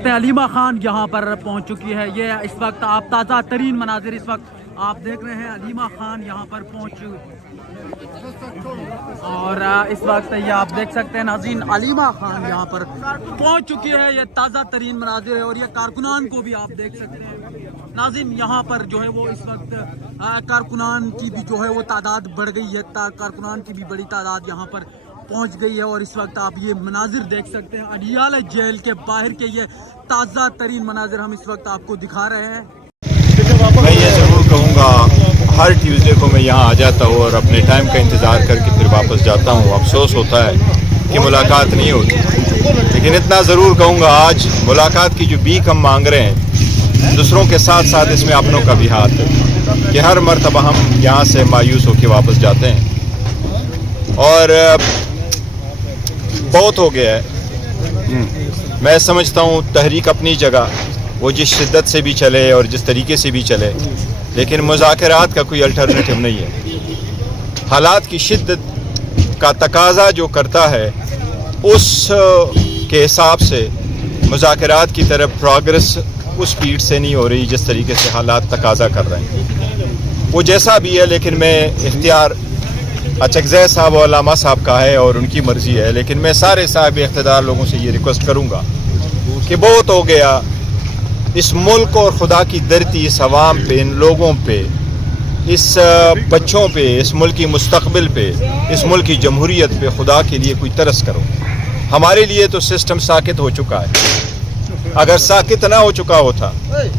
علیمہ خان یہاں پر پہنچ چکی ہے. یہ اس وقت آپ تازہ ترین مناظر اس وقت آپ دیکھ رہے ہیں. علیمہ خان یہاں پر پہنچ اور اس وقت یہ آپ دیکھ سکتے ہیں ناظرین, علیمہ خان یہاں پر پہنچ چکی ہے. یہ تازہ ترین مناظر ہے اور یہ کارکنان کو بھی آپ دیکھ سکتے ہیں ناظرین. یہاں پر جو ہے وہ اس وقت کارکنان کی بھی جو ہے وہ تعداد بڑھ گئی ہے. کارکنان کی بھی بڑی تعداد یہاں پر پہنچ گئی ہے اور اس وقت آپ یہ مناظر دیکھ سکتے ہیں. اڈیالہ جیل کے باہر کے یہ تازہ ترین مناظر ہم اس وقت آپ کو دکھا رہے ہیں. میں یہ ضرور کہوں گا, ہر ٹیوزڈے کو میں یہاں آ جاتا ہوں اور اپنے ٹائم کا انتظار کر کے پھر واپس جاتا ہوں. افسوس ہوتا ہے کہ ملاقات نہیں ہوتی, لیکن اتنا ضرور کہوں گا آج ملاقات کی جو بیک ہم مانگ رہے ہیں, دوسروں کے ساتھ ساتھ اس میں اپنوں کا بھی ہاتھ ہے کہ ہر مرتبہ ہم یہاں سے مایوس ہو کے واپس جاتے ہیں. اور بہت ہو گیا ہے. میں سمجھتا ہوں تحریک اپنی جگہ وہ جس شدت سے بھی چلے اور جس طریقے سے بھی چلے, لیکن مذاکرات کا کوئی الٹرنیٹو نہیں ہے. حالات کی شدت کا تقاضا جو کرتا ہے اس کے حساب سے مذاکرات کی طرف پروگرس اس سپیڈ سے نہیں ہو رہی جس طریقے سے حالات تقاضا کر رہے ہیں. وہ جیسا بھی ہے, لیکن میں اختیار اچکزئی صاحب اور علامہ صاحب کا ہے اور ان کی مرضی ہے, لیکن میں سارے صاحب اقتدار لوگوں سے یہ ریکویسٹ کروں گا کہ بہت ہو گیا. اس ملک اور خدا کی دھرتی, اس عوام پہ, ان لوگوں پہ, اس بچوں پہ, اس ملک کی مستقبل پہ, اس ملک کی جمہوریت پہ خدا کے لیے کوئی ترس کرو. ہمارے لیے تو سسٹم ساکت ہو چکا ہے. اگر ساکت نہ ہو چکا ہوتا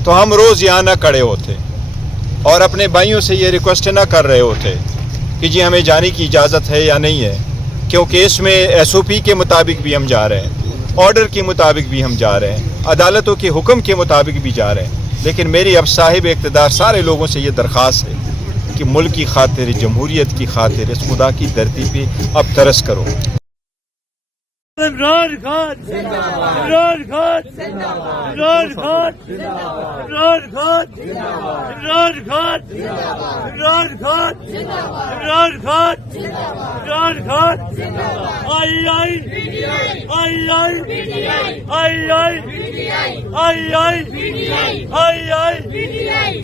تو ہم روز یہاں نہ کھڑے ہوتے اور اپنے بھائیوں سے یہ ریکویسٹ نہ کر رہے ہوتے کہ جی ہمیں جانے کی اجازت ہے یا نہیں ہے, کیونکہ اس میں ایس او پی کے مطابق بھی ہم جا رہے ہیں, آرڈر کے مطابق بھی ہم جا رہے ہیں, عدالتوں کے حکم کے مطابق بھی جا رہے ہیں. لیکن میری اب صاحب اقتدار سارے لوگوں سے یہ درخواست ہے کہ ملک کی خاطر, جمہوریت کی خاطر, اس خدا کی دھرتی پہ اب ترس کرو. عمران خان عمران خان عمران خان عمران خان عمران خان عمران خان عمران خان عمران خان آئی آئی آئی آئی آئی آئی آئی آئی آئی.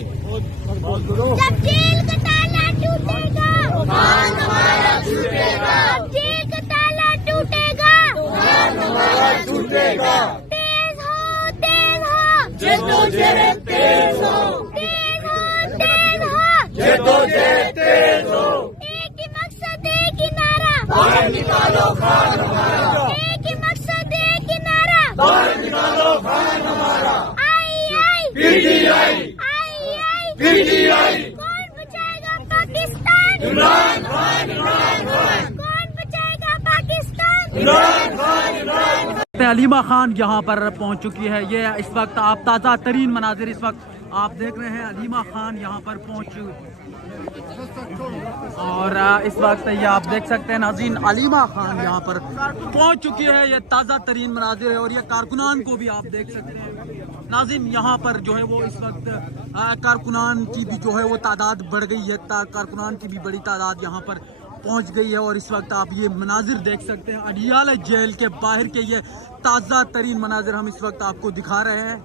جب جیل کا تالا ٹوٹے گا خان ہمارا ٹوٹے گا, جیل کا تالا ٹوٹے گا خان ہمارا ٹوٹے گا. تیز ہو جدوجہد تیز ہو, تیز ہو تیز ہو جدوجہد تیز ہو. ایک ہی مقصد, ایک ہی نعرہ, باہر نکالو خان ہمارا. ایک ہی مقصد, ایک ہی نعرہ, باہر نکالو خان ہمارا. آئی آئی پی ٹی آئی, آئی آئی پی ٹی آئی. کون بچائے گا پاکستان؟ عمران خان عمران خان. کون بچائے گا پاکستان؟ عمران خان عمران خان. علیمہ خان یہاں پر پہنچ چکی ہے. یہ اس وقت آپ تازہ ترین مناظر اس وقت آپ دیکھ رہے ہیں. علیمہ خان یہاں پر پہنچ اور اس وقت یہ آپ دیکھ سکتے ہیں ناظرین, علیمہ خان یہاں پر پہنچ چکی ہے. یہ تازہ ترین مناظر ہے اور یہ کارکنان کو بھی آپ دیکھ سکتے ہیں ناظرین. یہاں پر جو ہے وہ اس وقت کارکنان کی بھی جو ہے وہ تعداد بڑھ گئی ہے. کارکنان کی بھی بڑی تعداد یہاں پر پہنچ گئی ہے اور اس وقت آپ یہ مناظر دیکھ سکتے ہیں. اڈیالہ جیل کے باہر کے یہ تازہ ترین مناظر ہم اس وقت آپ کو دکھا رہے ہیں.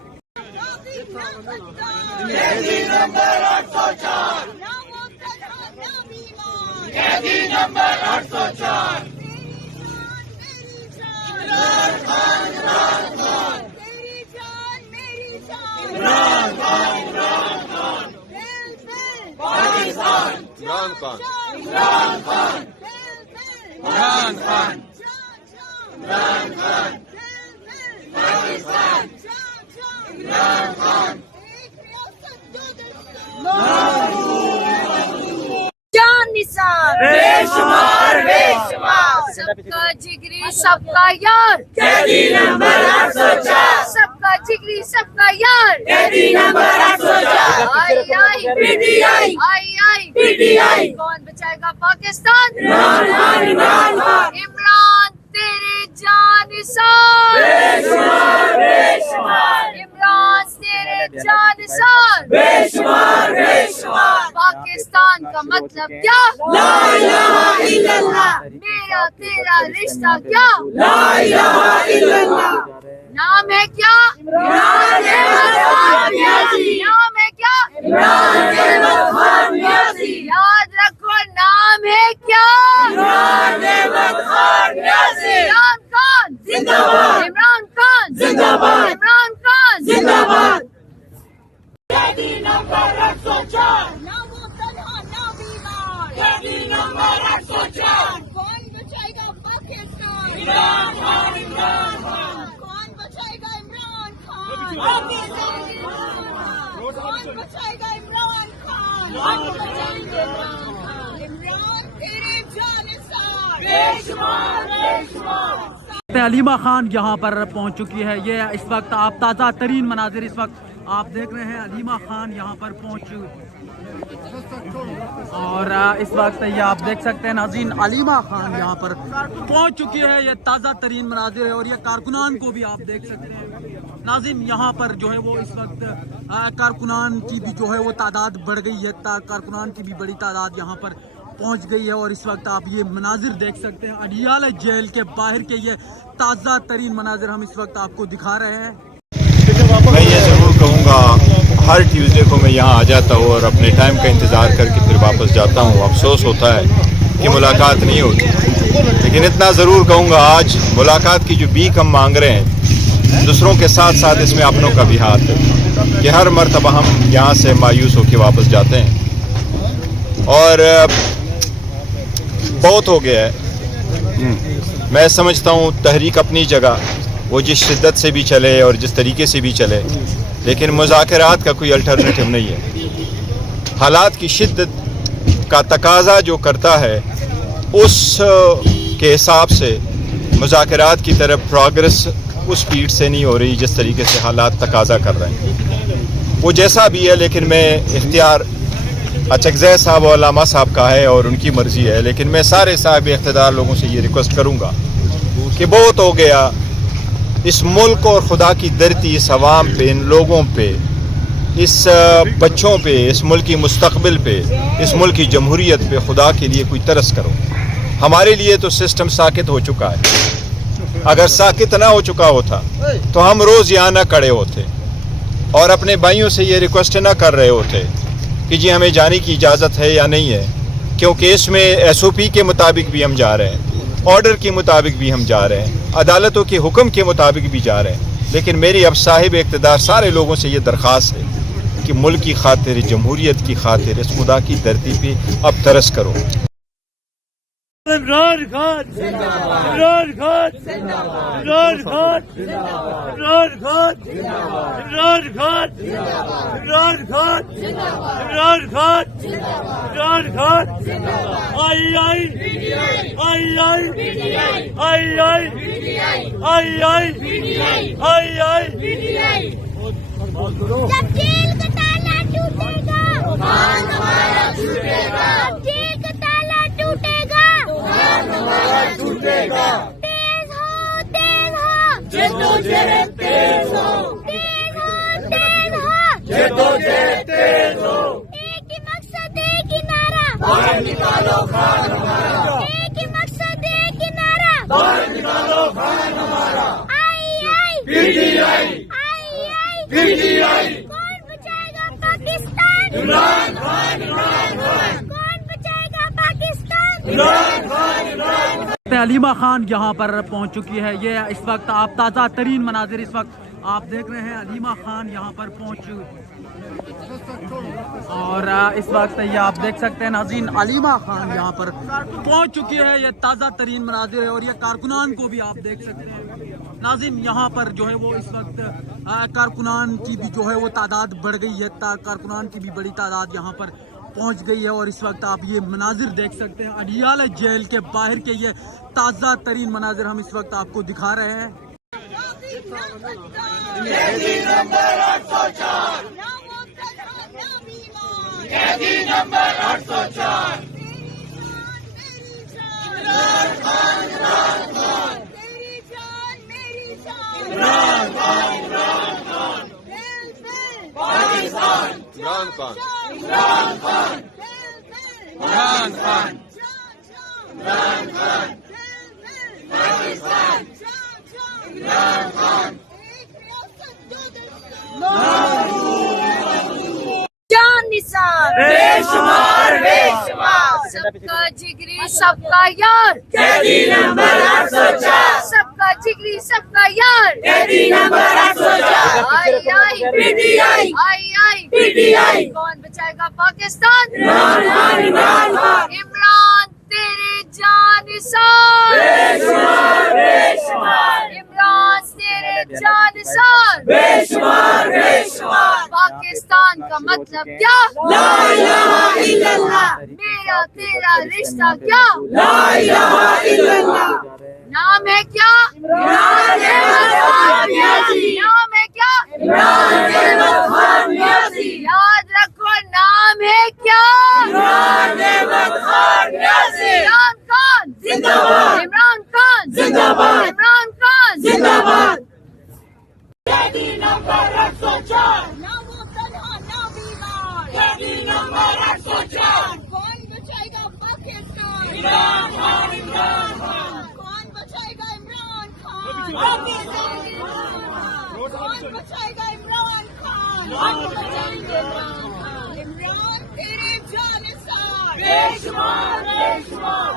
عمران خان عمران خان عمران خان عمران خان پاکستان عمران خان. جان نثار بے شمار بے شمار, سب کا جگری سب کا یار, قیدی نمبر 804. سب کا جگری سب کا یار, قیدی نمبر 804. آئی آئی پی ٹی آئی, آئی آئی پی ٹی آئی. کون بچائے گا پاکستان؟ عمران خان عمران خان. عمران تیرے جان نثار بے شمار بے شمار. عمران تیرے جان نثار بے شمار بے شمار. پاکستان کا مطلب کیا؟ لا الہ الا اللہ. میرا تیرا رشتہ کیا؟ لا الہ الا اللہ. نام ہے کیا؟ कौन बचाएगा इमरान खान? कौन बचाएगा इमरान? तेरे जानिसार बेशुमार बेशुमार। अलीमा खान यहाँ पर पहुँच चुकी है। ये इस वक्त आप ताज़ा तरीन मनाजिर इस वक्त आप देख रहे हैं। अलीमा खान यहाँ पर पहुँच और इस वक्त ये आप देख सकते हैं नाज़रीन, अलीमा खान यहाँ पर पहुँच चुकी है। ये ताज़ा तरीन मनाजिर है और ये कारकुनान को भी आप देख सकते हैं नाज़रीन। यहाँ पर जो है वो इस वक्त कारकुनान की भी जो है वो तादाद बढ़ गई है। कारकुनान की भी बड़ी तादाद यहाँ पर पहुंच गई है और इस वक्त आप ये मनाजिर देख सकते हैं। अडियाला जेल के बाहर के ये ताज़ा तरीन मनाजिर हम इस वक्त आपको दिखा रहे हैं। मैं ये ज़रूर कहूँगा, हर ट्यूसडे को मैं यहाँ आ जाता हूँ और अपने टाइम का इंतज़ार करके फिर वापस जाता हूँ। अफसोस होता है कि मुलाकात नहीं होती, लेकिन इतना ज़रूर कहूँगा, आज मुलाकात की जो भीख हम मांग रहे हैं, दूसरों के साथ साथ इसमें अपनों का भी हाथ है कि हर मर्तबा हम यहाँ से मायूस होकर वापस जाते हैं और बहुत हो गया है। मैं समझता हूँ तहरीक अपनी जगह वो जिस शिद्दत से भी चले और जिस तरीके से भी चले, लेकिन मुज़ाकरात का कोई अल्टरनेटिव नहीं है। हालात की शिद्दत का तकाज़ा जो करता है उस के हिसाब से मुज़ाकरात की तरफ प्रोग्रेस उस स्पीड से नहीं हो रही जिस तरीके से हालात तकाज़ा कर रहे हैं। वो जैसा भी है, लेकिन मैं इख्तियार अचकज़ै साहब और अल्लामा साहब का है और उनकी मर्ज़ी है, लेकिन मैं सारे साहिब इख्तियार लोगों से ये रिक्वेस्ट करूँगा कि बहुत हो गया। इस मुल्क और खुदा की धरती, इस अवाम पे, इन लोगों पे, इस बच्चों पे, इस मुल्क की मुस्तक़बिल पे, इस मुल्क की जमहूरियत पे खुदा के लिए कोई तरस करो। हमारे लिए तो सिस्टम साकित हो चुका है। अगर साकित ना हो चुका होता तो हम रोज़ यहाँ ना खड़े होते और अपने भाइयों से ये रिक्वेस्ट ना कर रहे होते कि जी हमें जाने की इजाज़त है या नहीं है, क्योंकि इसमें SOP के मुताबिक भी हम जा रहे हैं, ऑर्डर के मुताबिक भी हम जा रहे हैं, अदालतों के हुक्म के मुताबिक भी जा रहे हैं। लेकिन मेरी अब साहिब इक़्तिदार सारे लोगों से ये दरख्वास्त है कि मुल्क की खातिर, जमहूरियत की खातिर इस खुदा की धरती पे अब तरस करो। इमरान खान इमरान खान इमरान खान इमरान खान इमरान खान इमरान खान इमरान खान इमरान खान आई आई आई आई आई आई आई आई आई आई। जब जेल का ताला टूटेगा, मान हमारा टूटेगा। जब जेल का ताला टूटेगा, मान हमारा टूटेगा। तेज हो जद्दोजहद तेज हो, तेज हो जद्दोजहद तेज हो। एक ही मकसद, एक ही नारा, बाहर निकालो खान हमारा। एक ही मकसद, एक ही नारा, बाहर निकालो खान हमारा। आई आई PTI, PTI। कौन बचाएगा पाकिस्तान? इमरान खान, इमरान खान। कौन बचाएगा पाकिस्तान? इमरान खान, इमरान खान। अलीमा खान यहाँ पर पहुँच चुकी है। ये इस वक्त आप ताज़ा तरीन मनाजिर इस वक्त आप देख रहे हैं। अलीमा खान यहाँ पर पहुँच और इस वक्त ये आप देख सकते हैं नाज़रीन, अलीमा खान यहाँ पर पहुँच चुकी है। ये ताज़ा तरीन मनाजिर है और ये कारकुनान को भी आप देख सकते हैं नाज़रीन। यहाँ पर जो है वो इस वक्त कारकुनान की भी जो है वो तादाद बढ़ गई है। कारकुनान की भी बड़ी तादाद यहाँ पर पहुँच गई है और इस वक्त आप ये मनाजिर देख सकते हैं। अडियाला जेल के बाहर के ये ताज़ा तरीन मनाजिर हम इस वक्त आपको दिखा रहे हैं। कैदी नंबर 804, कैदी नंबर 804। इमरान खान, इमरान खान। तेरी जान मेरी जान, इमरान खान, इमरान खान। पाकिस्तान, इमरान खान, इमरान खान। इमरान खान, इमरान खान। पाकिस्तान, इमरान खान। जान निसार बेशुमार बेशुमार। सबका जिगरी सबका यार, कैदी नंबर 804। सबका जिगरी सबका यार, कैदी नंबर 804। आई आई PTI, आई आई PTI। कौन बचाएगा पाकिस्तान? इमरान खान, इमरान खान। इमरान तेरे जानिसार बेशुमार बेशुमार। इमरान तेरे जानिसार बेशुमार पाकिस्तान का मतलब क्या? ला इलाहा इल्लल्लाह। मेरा तेरा रिश्ता क्या? ला इलाहा इल्लल्लाह। नाम है क्या? इमरान अहमद खान नियाज़ी। नाम है क्या? इमरान अहमद खान नियाज़ी। याद रखो नाम है क्या? इमरान अहमद खान नियाज़ी। इमरान खान जिंदाबाद। इमरान खान जिंदाबाद। इमरान खान जिंदाबाद। कैदी नंबर 804 ना वो तन्हा ना बीमार। कैदी नंबर 804 कौन बचाएगा पाकिस्तान? इमरान खान। इमरान खान कौन बचाएगा? इमरान खान। पाकिस्तान कौन बचाएगा? इमरान खान। कौन बचाएगा? इमरान खान। इमरान तेरे जानिसार बेशुमार बेशुमार।